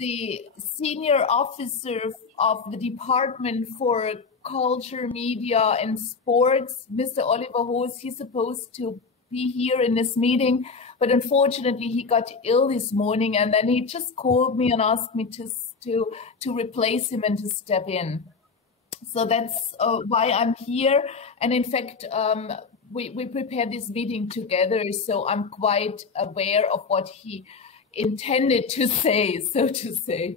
the senior officer of the Department for Culture, Media and Sports, Mr. Oliver Hoos. He's supposed to be here in this meeting, but unfortunately he got ill this morning, and then he just called me and asked me to replace him and to step in. So that's why I'm here. And in fact, we prepared this meeting together, so I'm quite aware of what he intended to say, so to say.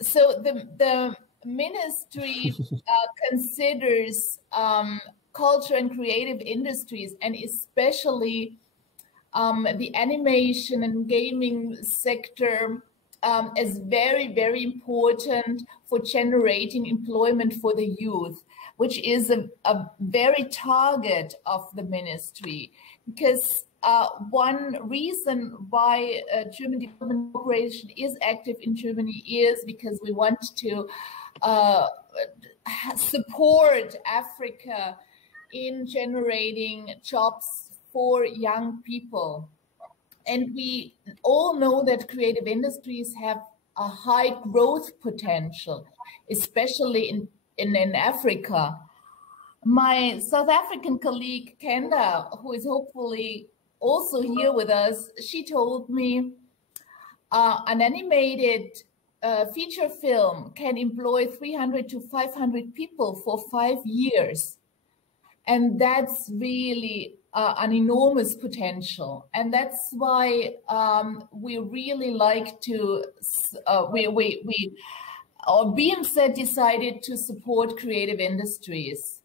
So the ministry considers culture and creative industries, and especially the animation and gaming sector as very, very important for generating employment for the youth, which is a very target of the ministry. Because one reason why German Development Corporation is active in Germany is because we want to support Africa in generating jobs for young people. And we all know that creative industries have a high growth potential, especially in Africa. My South African colleague, Kenda, who is hopefully also here with us, she told me an animated feature film can employ 300 to 500 people for 5 years. And that's really an enormous potential. And that's why we really like to, our BMZ decided to support creative industries.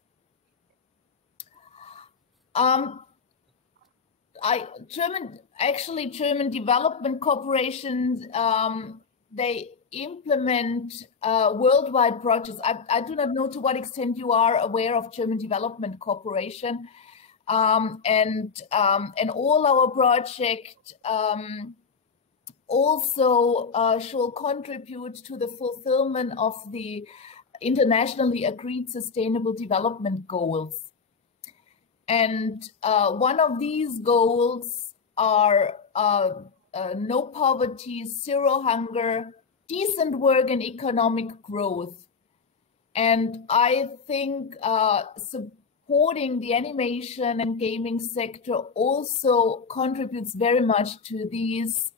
German Development Corporations, they implement worldwide projects. I do not know to what extent you are aware of German Development Corporation, and all our projects also shall contribute to the fulfillment of the internationally agreed Sustainable Development Goals. And one of these goals are no poverty, zero hunger, decent work and economic growth. And I think supporting the animation and gaming sector also contributes very much to these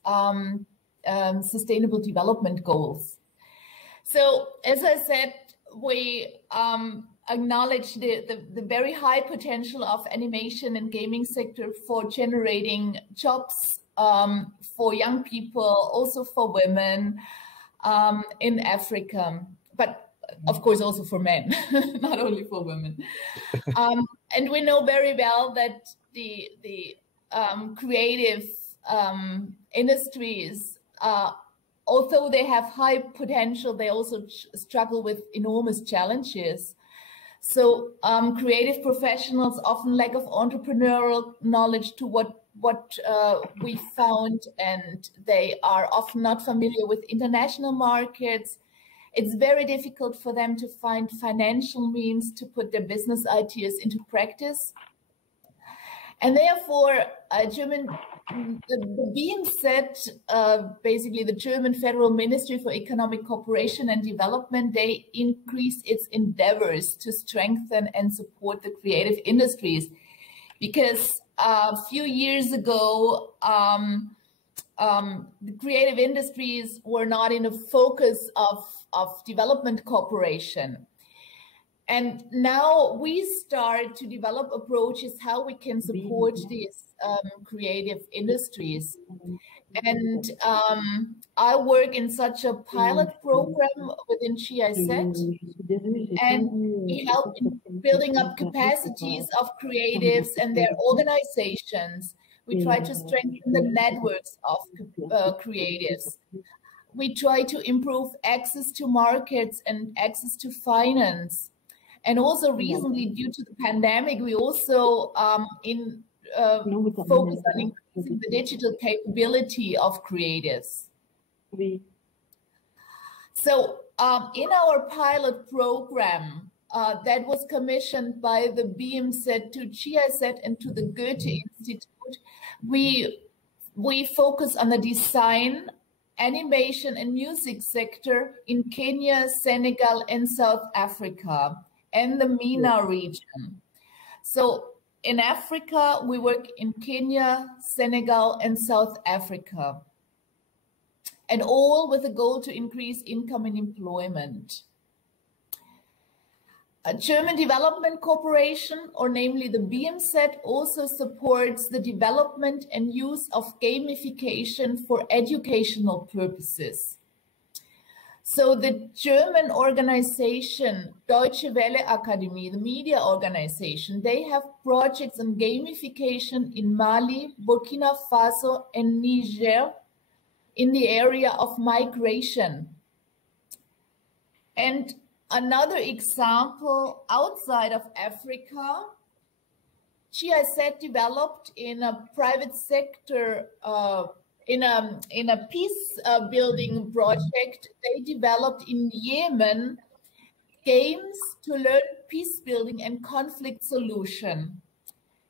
sustainable development goals. So as I said, we acknowledge the very high potential of animation and gaming sector for generating jobs for young people, also for women in Africa, but of course also for men, not only for women. And we know very well that the creative industries, although they have high potential, they also struggle with enormous challenges. So creative professionals often lack of entrepreneurial knowledge to what we found, and they are often not familiar with international markets. It's very difficult for them to find financial means to put their business ideas into practice. And therefore, the BMZ, basically the German Federal Ministry for Economic Cooperation and Development, they increased its endeavors to strengthen and support the creative industries. Because a few years ago, the creative industries were not in a focus of development cooperation. And now we start to develop approaches how we can support these creative industries. And I work in such a pilot program within GIZ, and we help in building up capacities of creatives and their organizations. We try to strengthen the networks of creatives. We try to improve access to markets and access to finance. And also recently, due to the pandemic, we also focus on increasing the digital capability of creatives. So in our pilot program that was commissioned by the BMZ to GIZ and to the Goethe Institute, we focus on the design animation and music sector in Kenya, Senegal, and South Africa, and the MENA region. So in Africa, we work in Kenya, Senegal, and South Africa, and all with a goal to increase income and employment. A German Development Corporation, or namely the BMZ, also supports the development and use of gamification for educational purposes. So the German organization Deutsche Welle Akademie, the media organization, they have projects on gamification in Mali, Burkina Faso, and Niger in the area of migration. And another example outside of Africa, GIZ developed in a private sector, in a peace building project. They developed in Yemen games to learn peace building and conflict solution.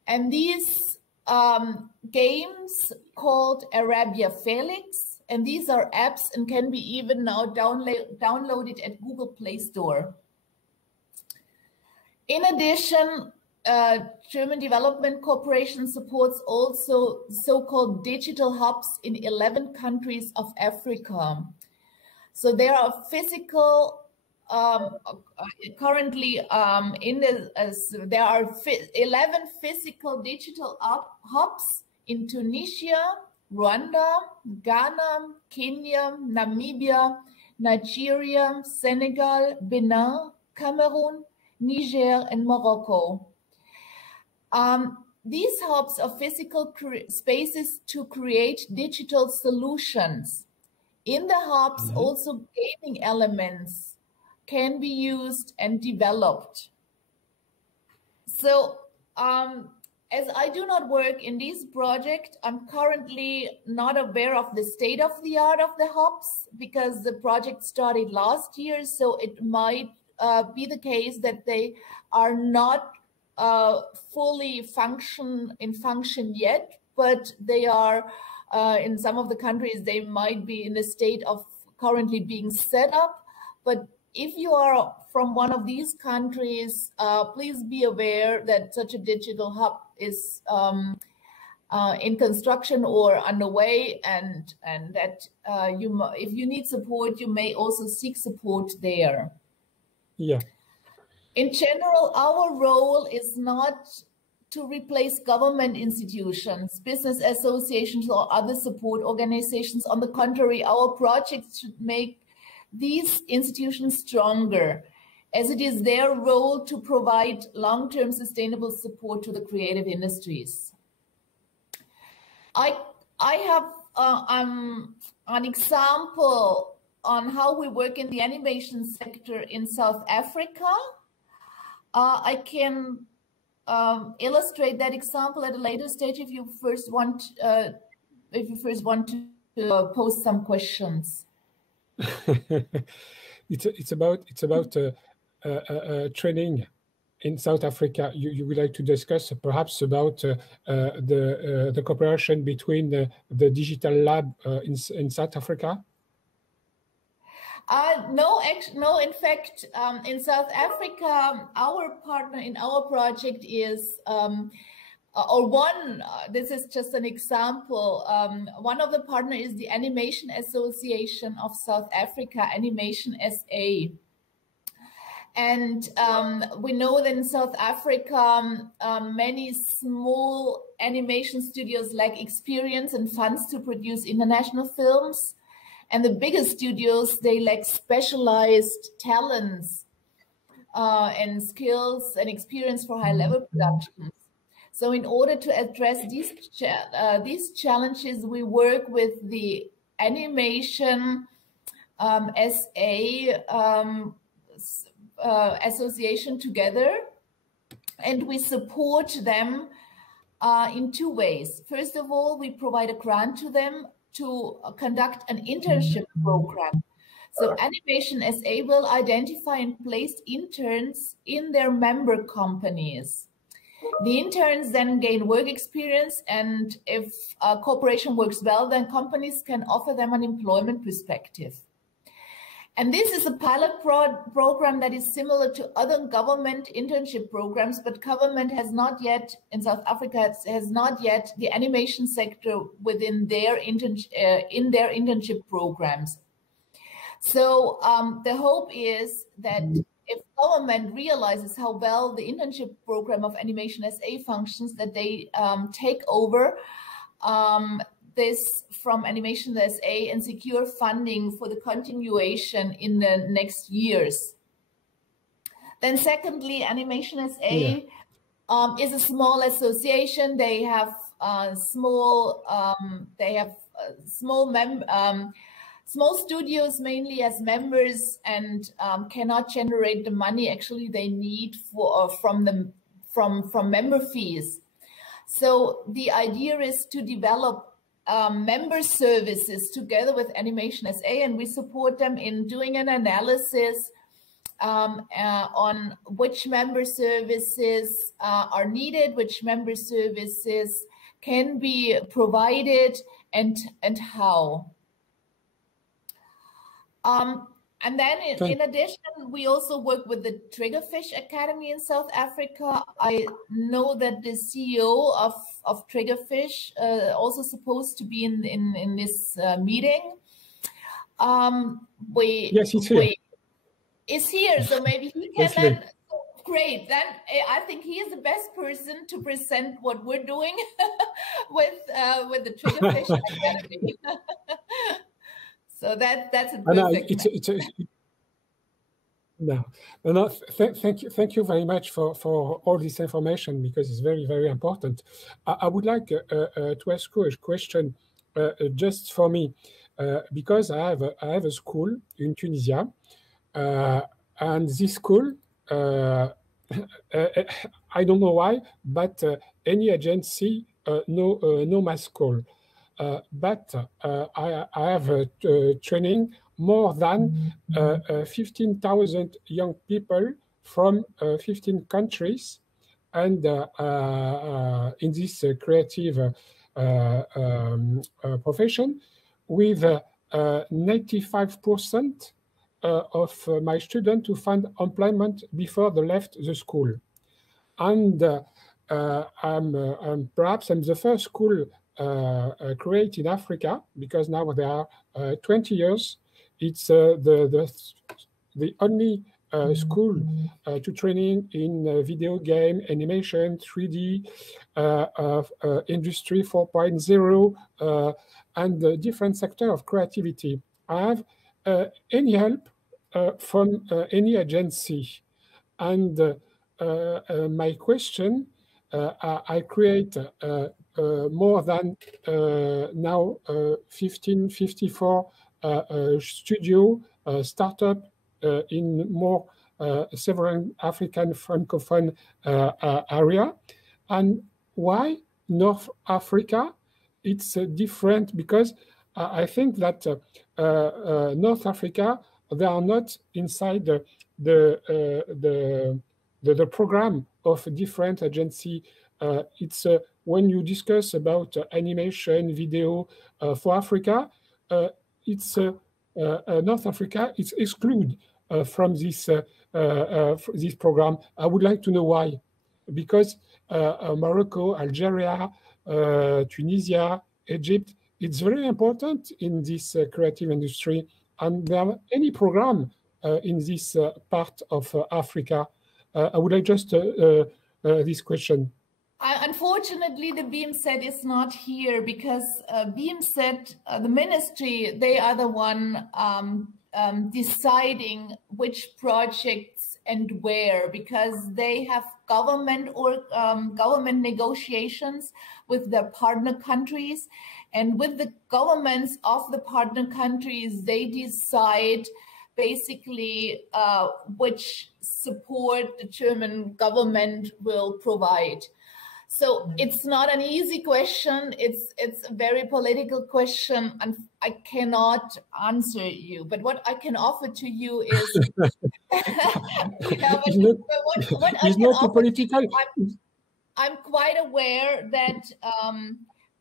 And these games called Arabia Felix, and these are apps and can be even now downloaded at Google Play Store. In addition, German Development Corporation supports also so-called digital hubs in 11 countries of Africa. So there are physical, currently there are 11 physical digital hubs in Tunisia, Rwanda, Ghana, Kenya, Namibia, Nigeria, Senegal, Benin, Cameroon, Niger, and Morocco. These hubs are physical spaces to create digital solutions. In the hubs, also gaming elements can be used and developed. So, as I do not work in this project, I'm currently not aware of the state of the art of the hubs because the project started last year. So it might be the case that they are not fully in function yet, but they are in some of the countries, they might be in a state of currently being set up. But if you are from one of these countries, please be aware that such a digital hub is in construction or underway, and that if you need support, you may also seek support there. Yeah. In general, our role is not to replace government institutions, business associations, or other support organizations. On the contrary, our projects should make these institutions stronger, as it is their role to provide long-term sustainable support to the creative industries. I have an example on how we work in the animation sector in South Africa. I can illustrate that example at a later stage if you first want to pose some questions. It's about training in South Africa. You would like to discuss perhaps about the cooperation between the digital lab in South Africa? No, in fact, in South Africa, our partner in our project is, this is just an example, one of the partners is the Animation Association of South Africa, Animation SA. And we know that in South Africa, many small animation studios lack experience and funds to produce international films. And the biggest studios, they lack specialized talents and skills and experience for high-level productions. So in order to address these challenges, we work with the Animation SA association together, and we support them in two ways. First of all, we provide a grant to them to conduct an internship program. So Animation SA will identify and place interns in their member companies. The interns then gain work experience, and if cooperation works well, then companies can offer them an employment perspective. And this is a pilot program that is similar to other government internship programs, but government has not yet, in South Africa, has not yet the animation sector within their internship programs. So the hope is that if government realizes how well the internship program of Animation SA functions, that they take over this from Animation SA and secure funding for the continuation in the next years. Then secondly, Animation SA is a small association. They have small studios mainly as members, and cannot generate the money actually they need for from member fees. So the idea is to develop member services together with Animation SA, and we support them in doing an analysis on which member services are needed, which member services can be provided, and how. And then in addition, we also work with the Triggerfish Academy in South Africa. I know that the CEO of Triggerfish also supposed to be in this meeting. Yes, he's here. Is here, so maybe he can then. Great, then I think he is the best person to present what we're doing with the Triggerfish Academy. So that's a perfect. Thank you very much for all this information, because it's very, very important. I would like to ask you a question just for me, because I have a school in Tunisia, and this school, I don't know why, but any agency know my school. But I have training more than 15,000 young people from 15 countries, and in this creative profession, with 95% of my students who find employment before they left the school. And perhaps I'm the first school create in Africa, because now there are 20 years. It's the only school to training in video game, animation, 3D, Industry 4.0, and different sector of creativity. I have any help from any agency. And my question, I create more than now 54 studio startup in more several African francophone area. And why North Africa? It's different because I think that North Africa, they are not inside the program of different agency. It's when you discuss about animation, video for Africa, it's North Africa is excluded from this program. I would like to know why. Because Morocco, Algeria, Tunisia, Egypt, it's very important in this creative industry. And there are any program in this part of Africa. I would like just this question. Unfortunately, the BMZ is not here because BMZ, the ministry, they are the one deciding which projects and where, because they have government or government negotiations with their partner countries, and with the governments of the partner countries, they decide basically which support the German government will provide. So it's not an easy question. It's a very political question, and I cannot answer you. But what I can offer to you is it's not political. I'm quite aware that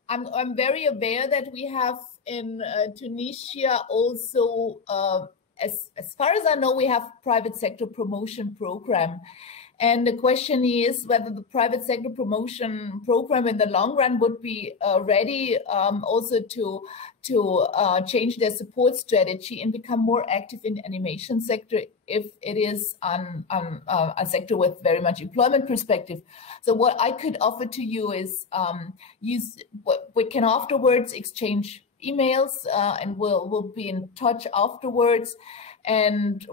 I'm very aware that we have in Tunisia also, as far as I know, we have private sector promotion program. And the question is whether the private sector promotion program in the long run would be ready also to change their support strategy and become more active in the animation sector if it is a sector with very much employment perspective. So what I could offer to you is we can afterwards exchange emails and we'll be in touch afterwards. And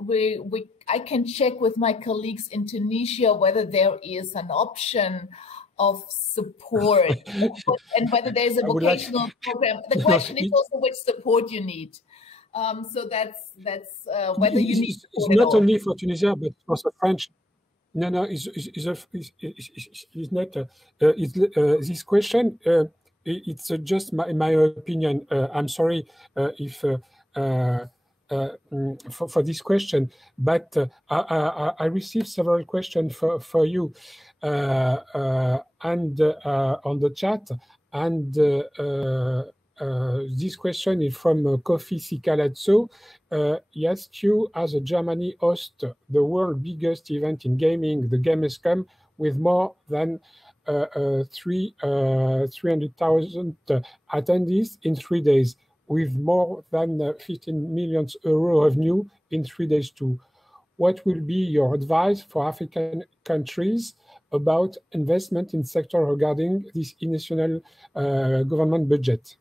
I can check with my colleagues in Tunisia whether there is an option of support and whether there's a vocational program. The question is also which support you need. So that's whether you need. It's not only for Tunisia, but also French. No, it's not. This question. It's just my opinion. I'm sorry if. For this question, but I received several questions for you and on the chat, and this question is from Kofi Sikalazzo. He asked you, as Germany hosts the world's biggest event in gaming, the Gamescom, with more than 300,000 attendees in 3 days, with more than 15 million euro revenue in 3 days too. What will be your advice for African countries about investment in sector regarding this national government budget?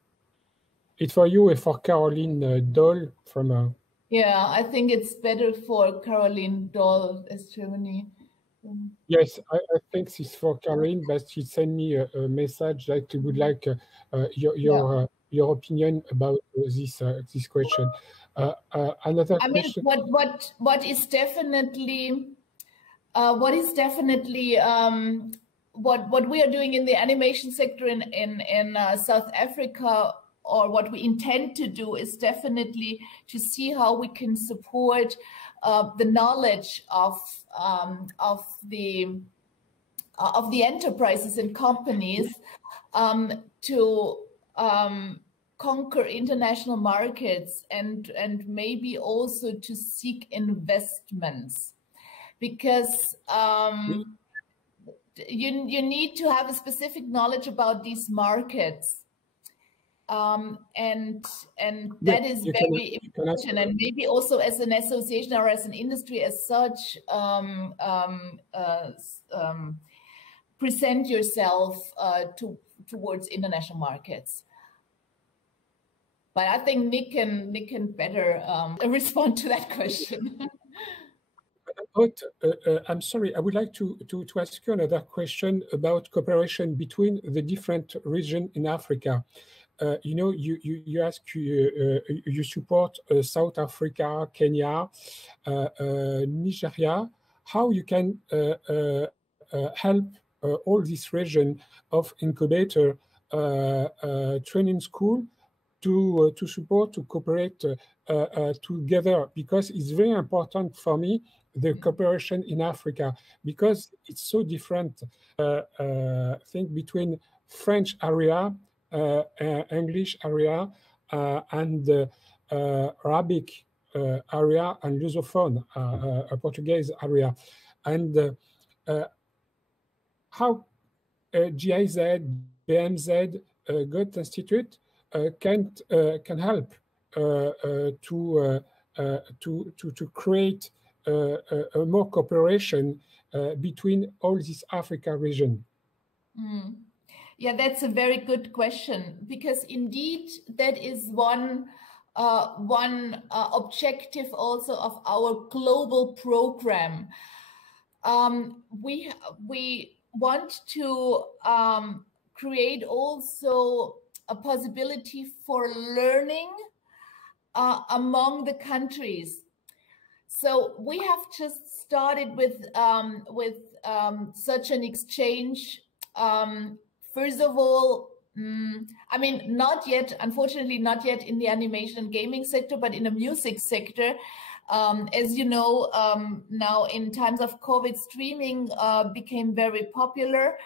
It's for you and for Caroline Doll from... Yeah, I think it's better for Caroline Doll as Germany. Yes, I think it's for Caroline, but she sent me a message that she would like your opinion about this question. Another question. I mean, what is definitely what we are doing in the animation sector in South Africa, or what we intend to do, is definitely to see how we can support the knowledge of the enterprises and companies to conquer international markets and maybe also to seek investments, because you need to have a specific knowledge about these markets. And that is very important, and maybe also as an association or as an industry as such, present yourself towards international markets. But I think Nick can better respond to that question. I'm sorry, I would like to ask you another question about cooperation between the different regions in Africa. You know, you ask, you support South Africa, Kenya, Nigeria. How you can help all this region of incubator training school to support, to cooperate together, because it's very important for me, the cooperation in Africa, because it's so different. Think between French area, English area, and Arabic area, and Lusophone, Portuguese area, and how GIZ, BMZ, Goethe Institute can help to create a more cooperation between all this Africa region. Yeah, that's a very good question, because indeed that is one objective also of our global program. We want to create also a possibility for learning among the countries. So we have just started with such an exchange. First of all, I mean, not yet, unfortunately, not yet in the animation and gaming sector, but in the music sector. As you know, now in times of COVID, streaming became very popular.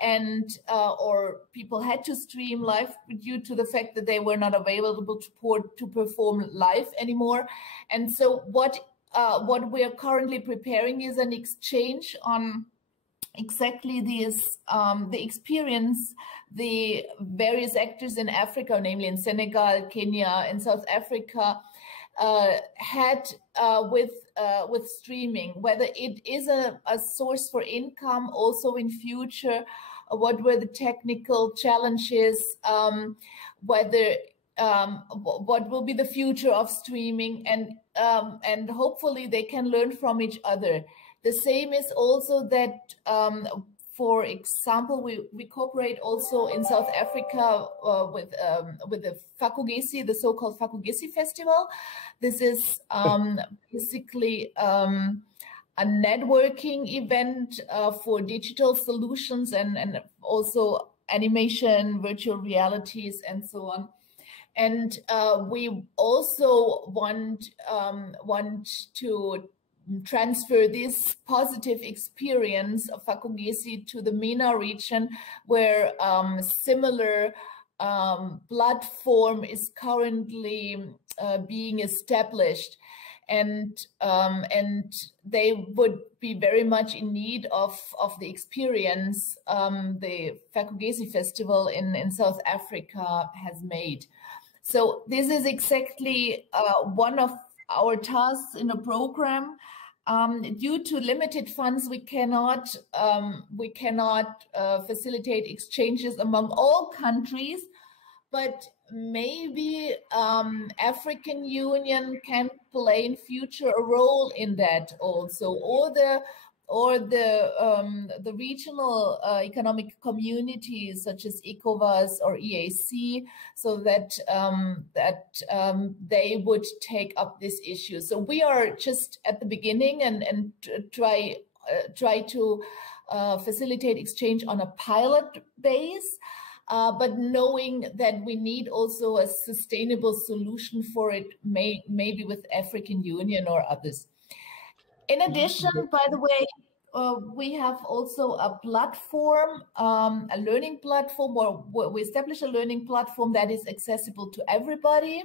and or people had to stream live due to the fact that they were not available to perform live anymore. And so what we are currently preparing is an exchange on exactly this, the experience the various actors in Africa, namely in Senegal, Kenya, and South Africa, had with streaming, whether it is a source for income also in future, what were the technical challenges, whether what will be the future of streaming, and hopefully they can learn from each other. The same is also that, for example, we cooperate also in South Africa with the Fakugesi, the so-called Fakugesi Festival. This is basically a networking event for digital solutions and also animation, virtual realities, and so on. And we also want to transfer this positive experience of Fakugesi to the MENA region, where similar platform is currently being established, and they would be very much in need of the experience the Fakugesi Festival in South Africa has made. So this is exactly one of our tasks in the program. Due to limited funds, we cannot facilitate exchanges among all countries, but maybe African Union can play in future a role in that also, or the regional economic communities such as ECOWAS or EAC, so that they would take up this issue. So we are just at the beginning and try to facilitate exchange on a pilot base, but knowing that we need also a sustainable solution for it, maybe with African Union or others. In addition, by the way, we have also a platform, a learning platform, or we establish a learning platform that is accessible to everybody.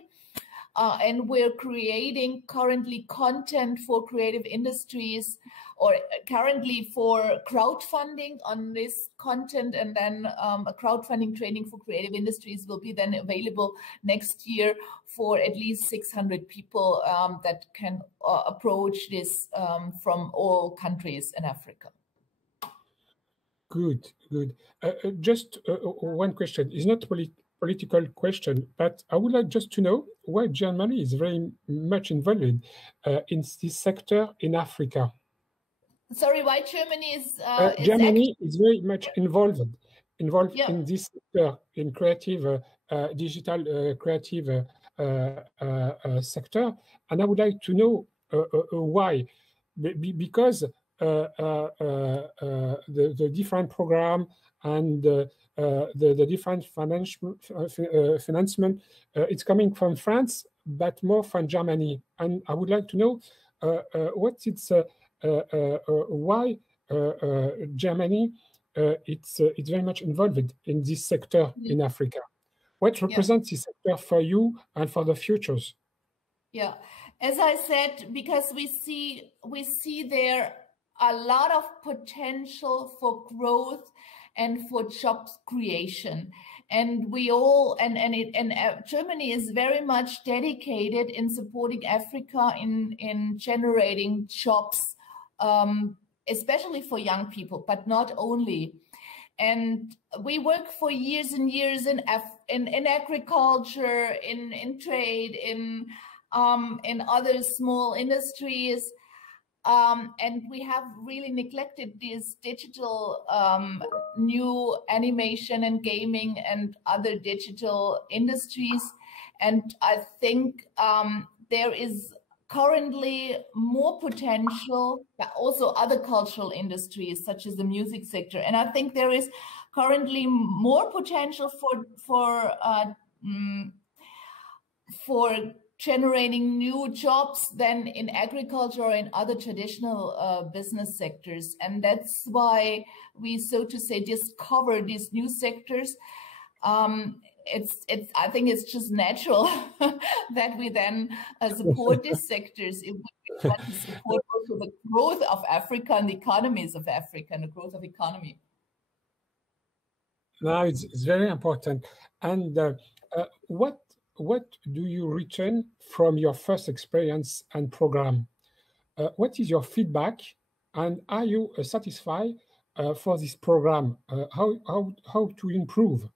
And we're creating currently content for creative industries, or currently for crowdfunding on this content, and then a crowdfunding training for creative industries will be then available next year for at least 600 people that can approach this from all countries in Africa. Good, good. Just one question. It's not political question, but I would like just to know why Germany is very much involved in this sector in Africa. Sorry, why Germany is Germany is very much involved in this sector, in creative, digital creative sector, and I would like to know why, because the different program and the different financement, it's coming from France, but more from Germany. And I would like to know what it's why Germany it's very much involved in this sector in Africa. What represents this sector for you and for the futures? Yeah, as I said, because we see there a lot of potential for growth and for jobs creation, and we all Germany is very much dedicated in supporting Africa in generating jobs, especially for young people, but not only. And we work for years and years in agriculture, in trade, in other small industries. And we have really neglected this digital new animation and gaming and other digital industries. And I think there is currently more potential, but also other cultural industries such as the music sector. And I think there is currently more potential for generating new jobs than in agriculture or in other traditional business sectors. And that's why we, so to say, discover these new sectors. I think it's just natural that we then support these sectors if we want to support also the growth of Africa and the economies of Africa and the growth of economy. No, it's very important. And what do you return from your first experience and program? What is your feedback, and are you satisfied for this program? How to improve?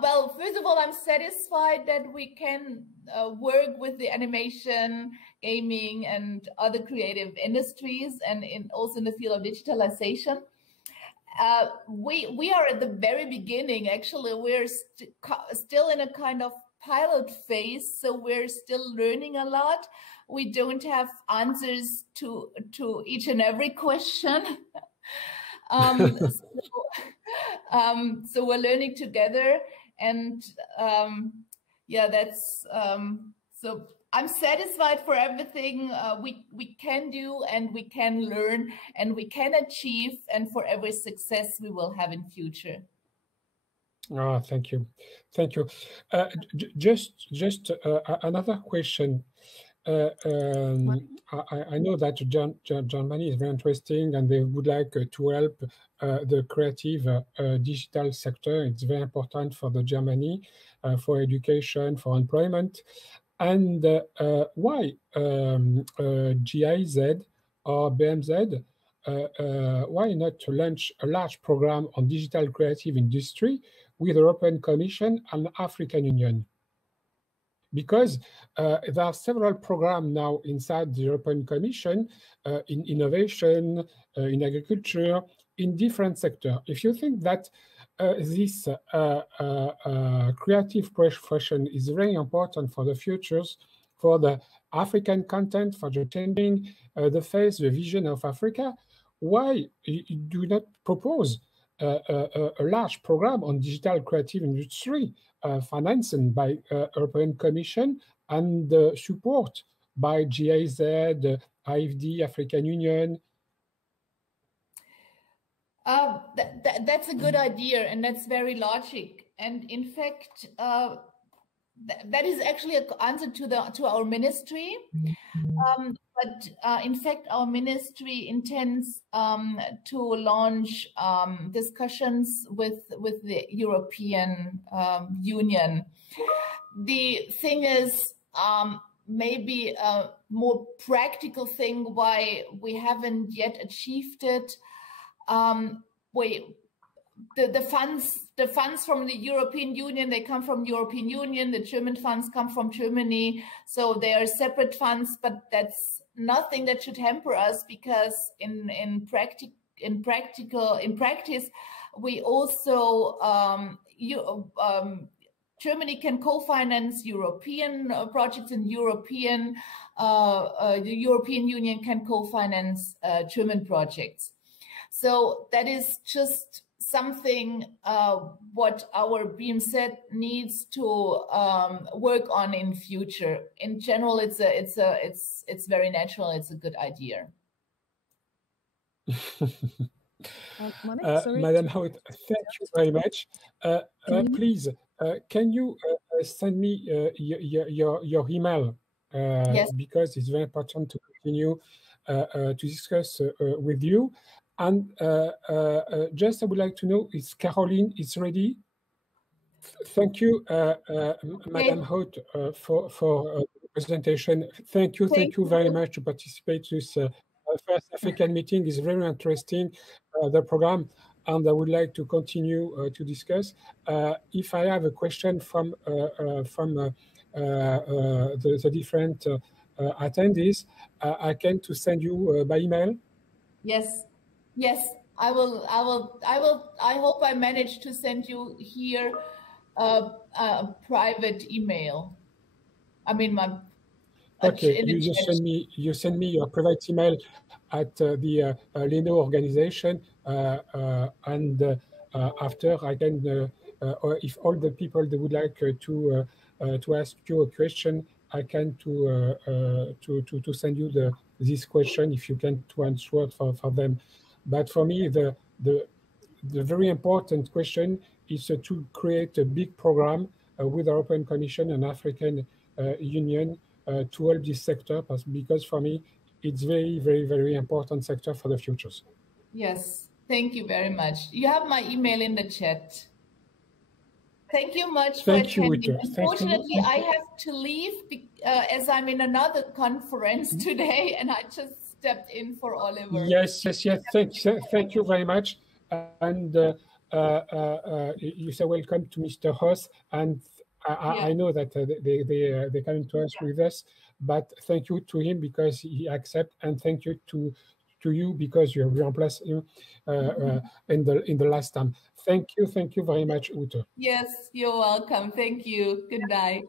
Well, first of all, I'm satisfied that we can work with the animation, gaming, and other creative industries, and also in the field of digitalization. We are at the very beginning. Actually, we're still in a kind of pilot phase, so we're still learning a lot. We don't have answers to each and every question. So we're learning together, and yeah, that's so I'm satisfied for everything we can do and we can learn and we can achieve, and for every success we will have in future. Oh, thank you. Just another question. I know that Germany is very interesting, and they would like to help the creative digital sector. It's very important for the Germany, for education, for employment. And why GIZ or BMZ? Why not to launch a large program on digital creative industry with the European Commission and African Union? Because there are several programs now inside the European Commission in innovation, in agriculture, in different sectors. If you think that this creative profession is very important for the futures, for the African content, for the changing the face, the vision of Africa, why you do not propose a large program on digital creative industry financed by European Commission and support by GIZ, IFD, African Union? That's a good idea, and that's very logic. And in fact, that is actually an answer to our ministry. But in fact, our ministry intends to launch discussions with the European Union. The thing is, maybe a more practical thing why we haven't yet achieved it. The funds from the European Union, they come from the European Union. The German funds come from Germany, so they are separate funds. But that's nothing that should hamper us, because in practice, we also Germany can co-finance European projects, and the European Union can co-finance German projects. So that is just something what our BMZ needs to work on in future. In general, it's very natural. It's a good idea. Madam Hout, thank you very much. Please, can you send me your email? Yes. Because it's very important to continue to discuss with you. And just I would like to know, is Caroline ready? Thank you, Madam Hout, for the presentation. Thank you very much to participate to this first African meeting. Is very interesting, the program, and I would like to continue to discuss. If I have a question from the different attendees, I can to send you by email. Yes, I will. I hope I manage to send you here a private email. I mean, okay. You send me your private email at the Leno organization, and after I can or if all the people they would like to ask you a question, I can to send you this question if you can to answer it for them. But for me, the very important question is to create a big program with the European Commission and African Union to help this sector, because for me, it's very, very, very important sector for the futures. Yes, thank you very much. You have my email in the chat. Thank you much for attending. Unfortunately, I have to leave as I'm in another conference today, and I just stepped in for Oliver. Yes. Thank you very much. And you say welcome to Mr. Hoss, and I know that they're coming to us with us, but thank you to him because he accepted, and thank you to you because you replaced him in the last time. Thank you very much, Ute. Yes, you're welcome. Thank you. Good night.